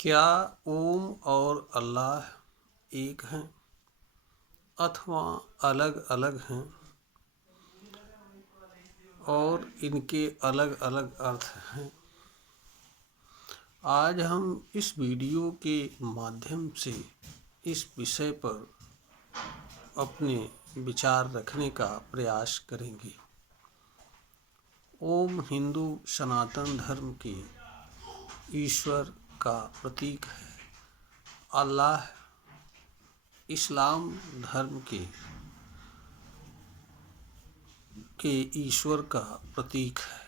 क्या ओम और अल्लाह एक हैं अथवा अलग अलग हैं और इनके अलग अलग अर्थ हैं? आज हम इस वीडियो के माध्यम से इस विषय पर अपने विचार रखने का प्रयास करेंगे। ओम हिंदू सनातन धर्म के ईश्वर का प्रतीक है। अल्लाह इस्लाम धर्म के ईश्वर का प्रतीक है।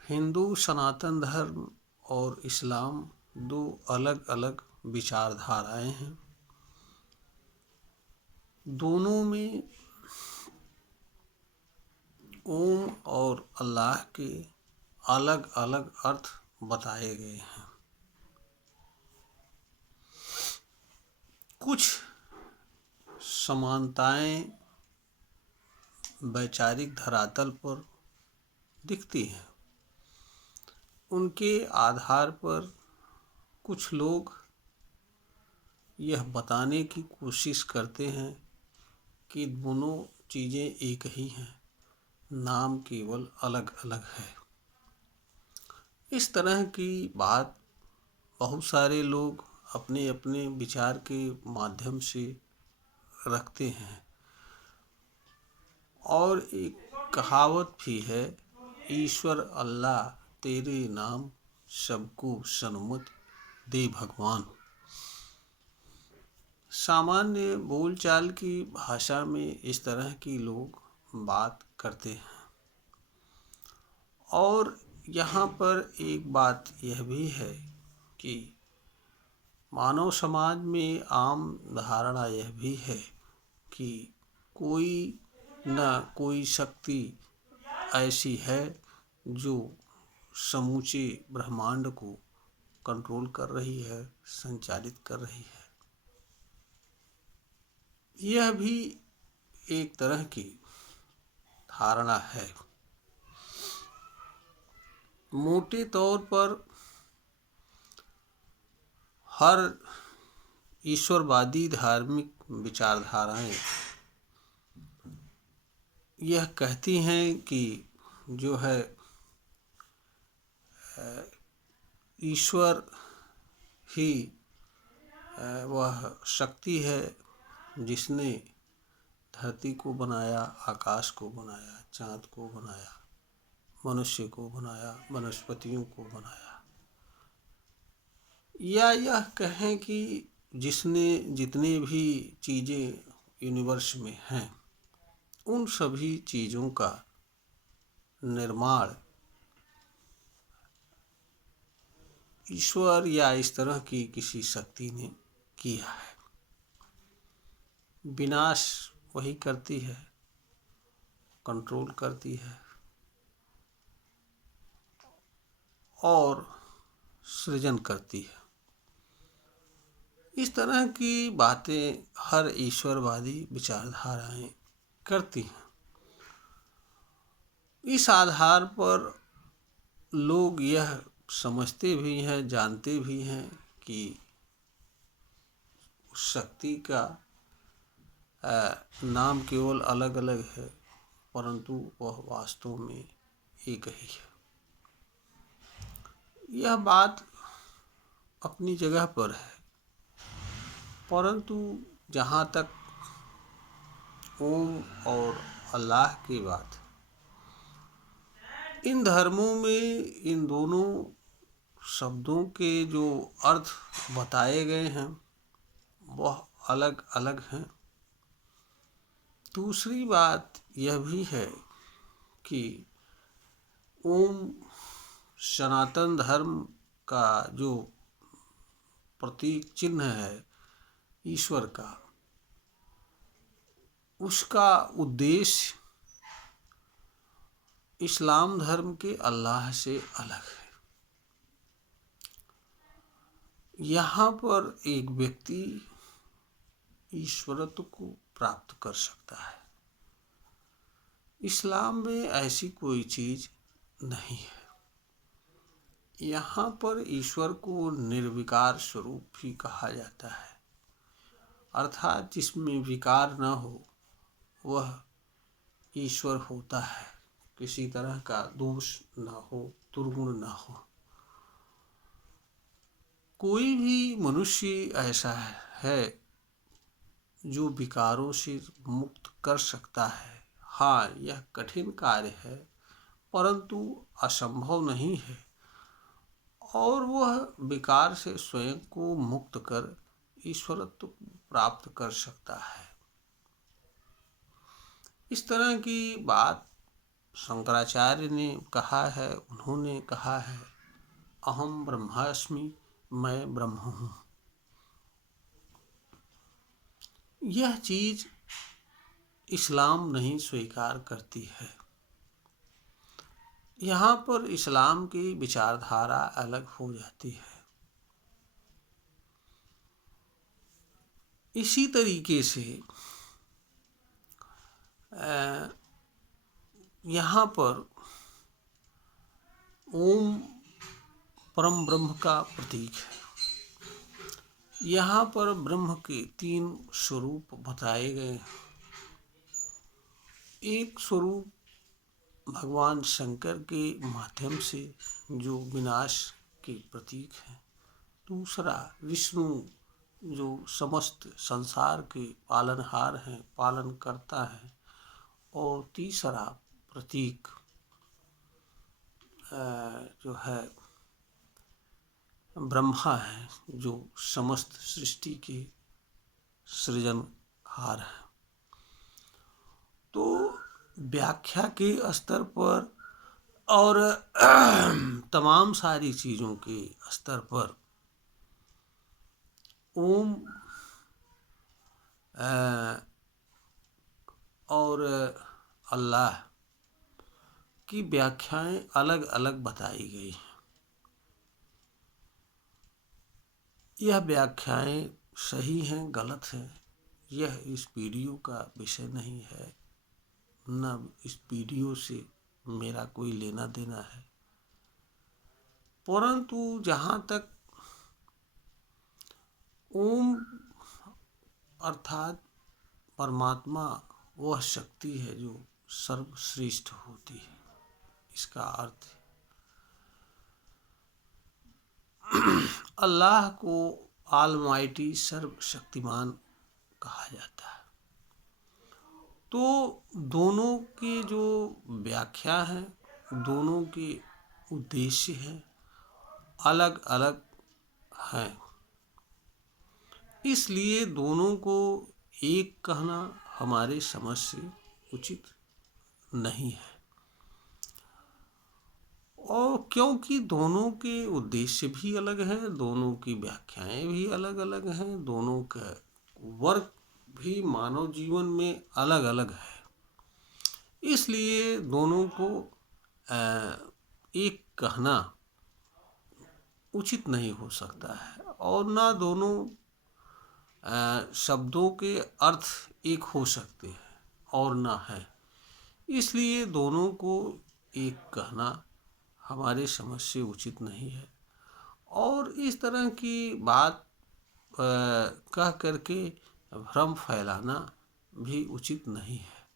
हिंदू सनातन धर्म और इस्लाम दो अलग अलग विचारधाराएं हैं। दोनों में ओम और अल्लाह के अलग अलग अर्थ बताए गए हैं। कुछ समानताएं वैचारिक धरातल पर दिखती हैं। उनके आधार पर कुछ लोग यह बताने की कोशिश करते हैं कि दोनों चीज़ें एक ही हैं, नाम केवल अलग अलग है। इस तरह की बात बहुत सारे लोग अपने अपने विचार के माध्यम से रखते हैं। और एक कहावत भी है, ईश्वर अल्लाह तेरे नाम सबको सन्मति दे भगवान। सामान्य बोलचाल की भाषा में इस तरह की लोग बात करते हैं। और यहाँ पर एक बात यह भी है कि मानव समाज में आम धारणा यह भी है कि कोई न कोई शक्ति ऐसी है जो समूचे ब्रह्मांड को कंट्रोल कर रही है, संचालित कर रही है। यह भी एक तरह की धारणा है। मोटे तौर पर हर ईश्वरवादी धार्मिक विचारधाराएं यह कहती हैं कि जो है ईश्वर ही वह शक्ति है जिसने धरती को बनाया, आकाश को बनाया, चाँद को बनाया, मनुष्य को बनाया, वनस्पतियों को बनाया। या यह कहें कि जिसने जितने भी चीज़ें यूनिवर्स में हैं उन सभी चीज़ों का निर्माण ईश्वर या इस तरह की किसी शक्ति ने किया है। विनाश वही करती है, कंट्रोल करती है और सृजन करती है। इस तरह की बातें हर ईश्वरवादी विचारधाराएं करती हैं। इस आधार पर लोग यह समझते भी हैं, जानते भी हैं कि उस शक्ति का नाम केवल अलग अलग है, परंतु वह वास्तव में एक ही है। यह बात अपनी जगह पर है, परंतु जहाँ तक ओम और अल्लाह की बात, इन धर्मों में इन दोनों शब्दों के जो अर्थ बताए गए हैं वह अलग अलग हैं। दूसरी बात यह भी है कि ओम सनातन धर्म का जो प्रतीक चिन्ह है ईश्वर का, उसका उद्देश्य इस्लाम धर्म के अल्लाह से अलग है। यहाँ पर एक व्यक्ति ईश्वरत्व को प्राप्त कर सकता है। इस्लाम में ऐसी कोई चीज़ नहीं है। यहाँ पर ईश्वर को निर्विकार स्वरूप भी कहा जाता है, अर्थात जिसमें विकार न हो वह ईश्वर होता है, किसी तरह का दोष न हो, दुर्गुण न हो। कोई भी मनुष्य ऐसा है जो विकारों से मुक्त कर सकता है। हाँ, यह कठिन कार्य है परंतु असंभव नहीं है, और वह विकार से स्वयं को मुक्त कर ईश्वरत्व प्राप्त कर सकता है। इस तरह की बात शंकराचार्य ने कहा है। उन्होंने कहा है, अहम ब्रह्मास्मि, मैं ब्रह्म हूँ। यह चीज इस्लाम नहीं स्वीकार करती है। यहाँ पर इस्लाम की विचारधारा अलग हो जाती है। इसी तरीके से यहाँ पर ओम परम ब्रह्म का प्रतीक है। यहाँ पर ब्रह्म के 3 स्वरूप बताए गए हैं। एक स्वरूप भगवान शंकर के माध्यम से जो विनाश के प्रतीक है, दूसरा विष्णु जो समस्त संसार के पालनहार हैं, पालन करता है, और तीसरा प्रतीक जो है ब्रह्मा है, जो समस्त सृष्टि के सृजनहार हैं। तो व्याख्या के स्तर पर और तमाम सारी चीज़ों के स्तर पर ओम और अल्लाह की व्याख्याएं अलग अलग बताई गई हैं। यह व्याख्याएं सही हैं, गलत हैं, यह इस वीडियो का विषय नहीं है, न इस वीडियो से मेरा कोई लेना देना है। परंतु जहाँ तक ओम अर्थात परमात्मा वह शक्ति है जो सर्वश्रेष्ठ होती है, इसका अर्थ अल्लाह को ऑलमाइटी सर्वशक्तिमान कहा जाता है। तो दोनों की जो व्याख्या है, दोनों के उद्देश्य हैं, अलग अलग हैं। इसलिए दोनों को एक कहना हमारे समझ से उचित नहीं है, और क्योंकि दोनों के उद्देश्य भी अलग हैं, दोनों की व्याख्याएं भी अलग अलग हैं, दोनों का वर्क भी मानव जीवन में अलग अलग है। इसलिए दोनों को एक कहना उचित नहीं हो सकता है, और ना दोनों शब्दों के अर्थ एक हो सकते हैं और ना है। इसलिए दोनों को एक कहना हमारे समझ से उचित नहीं है, और इस तरह की बात कह करके भ्रम फैलाना भी उचित नहीं है।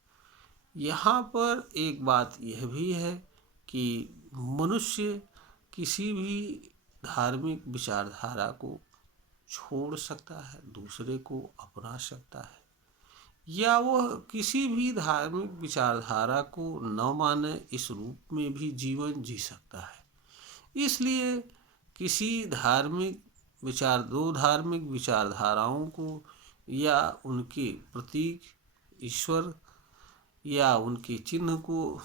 यहाँ पर एक बात यह भी है कि मनुष्य किसी भी धार्मिक विचारधारा को छोड़ सकता है, दूसरे को अपना सकता है, या वह किसी भी धार्मिक विचारधारा को न माने इस रूप में भी जीवन जी सकता है। इसलिए किसी दो धार्मिक विचारधाराओं को या उनके प्रतीक ईश्वर या उनके चिन्ह को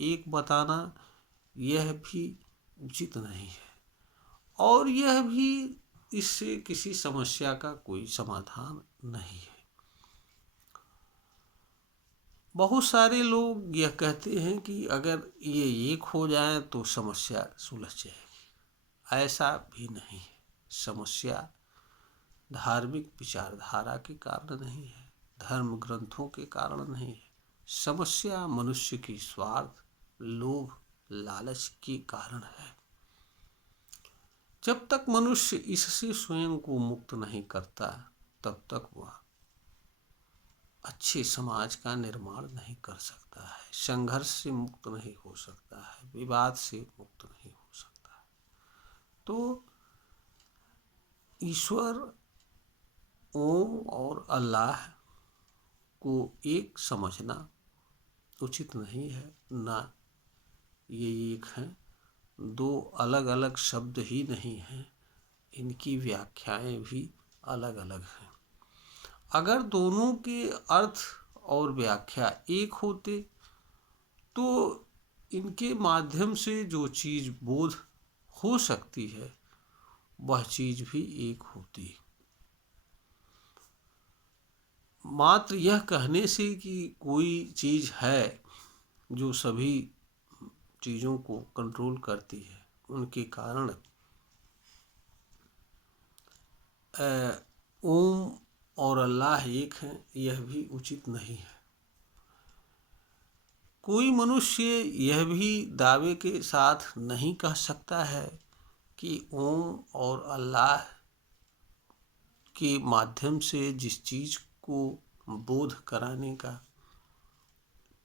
एक बताना यह भी उचित नहीं है, और यह भी इससे किसी समस्या का कोई समाधान नहीं है। बहुत सारे लोग यह कहते हैं कि अगर ये एक हो जाए तो समस्या सुलझ जाएगी। ऐसा भी नहीं है। समस्या धार्मिक विचारधारा के कारण नहीं है, धर्म ग्रंथों के कारण नहीं है। समस्या मनुष्य की स्वार्थ, लोभ, लालच के कारण है। जब तक मनुष्य इससे स्वयं को मुक्त नहीं करता, तब तक वह अच्छे समाज का निर्माण नहीं कर सकता है, संघर्ष से मुक्त नहीं हो सकता है, विवाद से मुक्त नहीं हो सकता है। तो ईश्वर, ओम और अल्लाह को एक समझना उचित नहीं है, ना ये एक हैं, दो अलग अलग शब्द ही नहीं हैं, इनकी व्याख्याएं भी अलग अलग हैं। अगर दोनों के अर्थ और व्याख्या एक होते तो इनके माध्यम से जो चीज़ बोध हो सकती है वह चीज़ भी एक होती। मात्र यह कहने से कि कोई चीज़ है जो सभी चीज़ों को कंट्रोल करती है, उनके कारण ओम और अल्लाह एक हैं, यह भी उचित नहीं है। कोई मनुष्य यह भी दावे के साथ नहीं कह सकता है कि ओम और अल्लाह के माध्यम से जिस चीज़ को बोध कराने का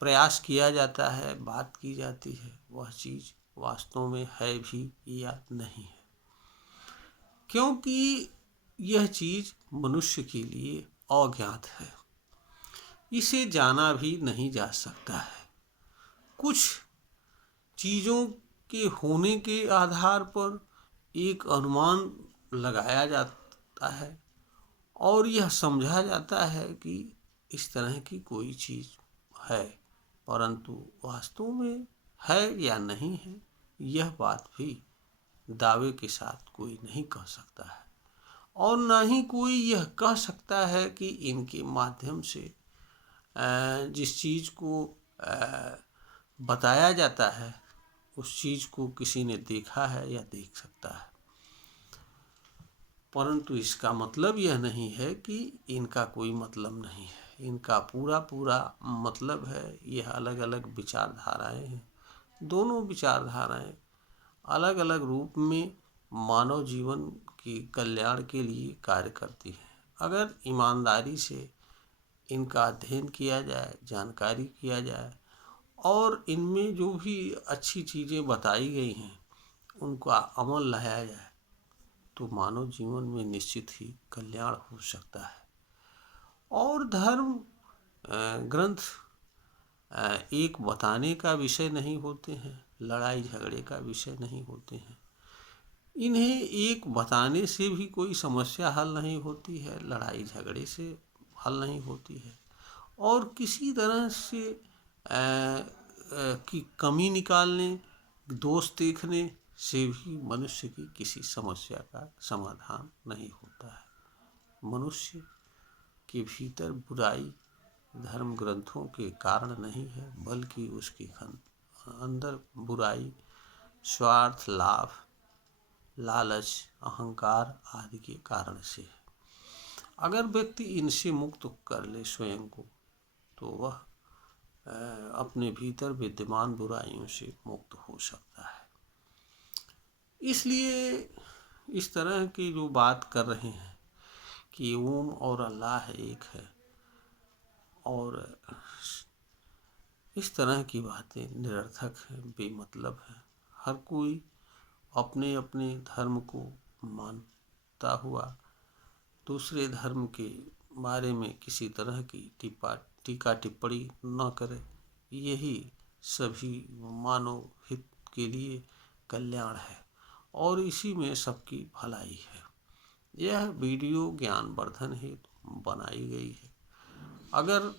प्रयास किया जाता है, बात की जाती है, वह चीज़ वास्तव में है भी या नहीं है, क्योंकि यह चीज़ मनुष्य के लिए अज्ञात है, इसे जाना भी नहीं जा सकता है। कुछ चीज़ों के होने के आधार पर एक अनुमान लगाया जाता है और यह समझा जाता है कि इस तरह की कोई चीज़ है, परंतु वास्तव में है या नहीं है, यह बात भी दावे के साथ कोई नहीं कह सकता है। और ना ही कोई यह कह सकता है कि इनके माध्यम से जिस चीज़ को बताया जाता है उस चीज़ को किसी ने देखा है या देख सकता है, परंतु इसका मतलब यह नहीं है कि इनका कोई मतलब नहीं है। इनका पूरा पूरा मतलब है। यह अलग अलग विचारधाराएं हैं। दोनों विचारधाराएं अलग अलग रूप में मानव जीवन के कल्याण के लिए कार्य करती हैं। अगर ईमानदारी से इनका अध्ययन किया जाए, जानकारी किया जाए और इनमें जो भी अच्छी चीज़ें बताई गई हैं उनका अमल लाया जाए तो मानव जीवन में निश्चित ही कल्याण हो सकता है। और धर्म ग्रंथ एक बताने का विषय नहीं होते हैं, लड़ाई झगड़े का विषय नहीं होते हैं। इन्हें एक बताने से भी कोई समस्या हल नहीं होती है, लड़ाई झगड़े से हल नहीं होती है, और किसी तरह से की कमी निकालने, दोष देखने से भी मनुष्य की किसी समस्या का समाधान नहीं होता है। मनुष्य के भीतर बुराई धर्म ग्रंथों के कारण नहीं है, बल्कि उसके अंदर बुराई स्वार्थ, लाभ, लालच, अहंकार आदि के कारण से है। अगर व्यक्ति इनसे मुक्त कर ले स्वयं को तो वह अपने भीतर विद्यमान बुराइयों से मुक्त हो सकता है। इसलिए इस तरह की जो बात कर रहे हैं कि ओम और अल्लाह एक है, और इस तरह की बातें निरर्थक हैं, बेमतलब हैं। हर कोई अपने अपने धर्म को मानता हुआ दूसरे धर्म के बारे में किसी तरह की टीका टिप्पणी न करे, यही सभी मानव हित के लिए कल्याण है और इसी में सबकी भलाई है। यह वीडियो ज्ञानवर्धन हेतु बनाई गई है। अगर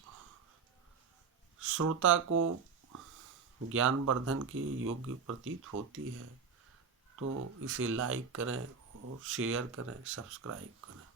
श्रोता को ज्ञानवर्धन के योग्य प्रतीत होती है तो इसे लाइक करें और शेयर करें, सब्सक्राइब करें।